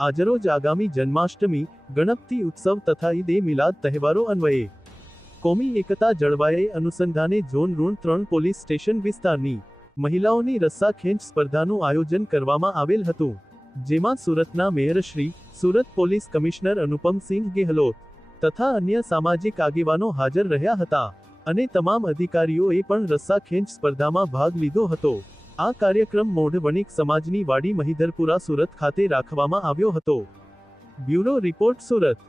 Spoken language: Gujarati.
આજરોજ આગામી જન્માષ્ટમી, ગણપતિ ઉત્સવ તથા ઈદ એ મિલાદ તહેવારો અન્વયે કોમી એકતા જળવાય અનુસંધાને ઝોન ઋણ 3 પોલીસ સ્ટેશન વિસ્તારની મહિલાઓની રસ્સા ખેંચ સ્પર્ધાનું આયોજન કરવામાં આવેલ હતું, જેમાં સુરતના મેયરશ્રી, સુરત પોલીસ કમિશનર અનુપમસિંહ ગેહલોત તથા અન્ય સામાજિક આગેવાનો હાજર રહ્યા હતા અને તમામ અધિકારીઓએ પણ રસ્સા ખેંચ સ્પર્ધામાં ભાગ લીધો હતો. આ કાર્યક્રમ મોઢ વણિક સમાજની વાડી મહિધરપુરા સુરત ખાતે રાખવામાં આવ્યો હતો. Bureau report Surat.